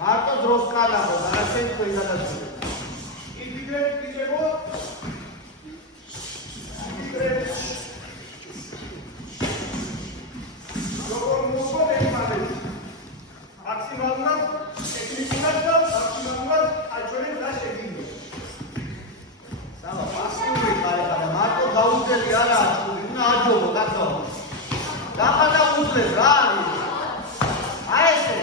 მარტო დროს კანაბო და ასე თქვენ გადაწყვეტეთ. იდიდეთ კიდევ როგორ მოხდება იმადეს მაქსიმალურად ტექნიკურად და მაქსიმალურად აჩვენეთ რა შეგინდო. Sama pasuri kare kare mārto daudzeli ara atšķuri, un aģobo gatavu. Dāpana uzles, rāri. Aese.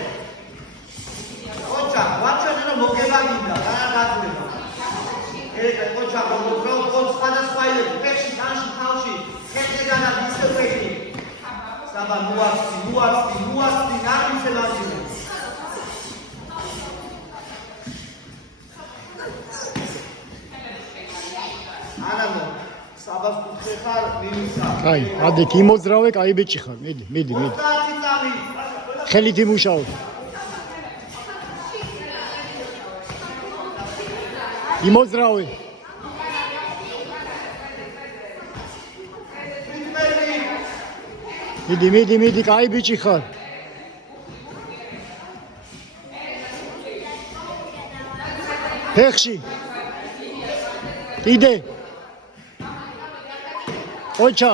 Kočak, vačanero mogeba ginda, gara gazureba. Ega, kočak, kaut spada spailetu, pekši, tanši, tauši, kete gana disel pekni. Saba, nuasti, nārmi se mazine. ანამო საბას კუთხე ხარ მინისა კაი ადეთ იმოძრავე კაი ბიჭი ხარ მიდი 30 წამი ხელით იმუშაო იმოძრავე მიდი კაი ბიჭი ხარ ფეხში კიდე ოჩა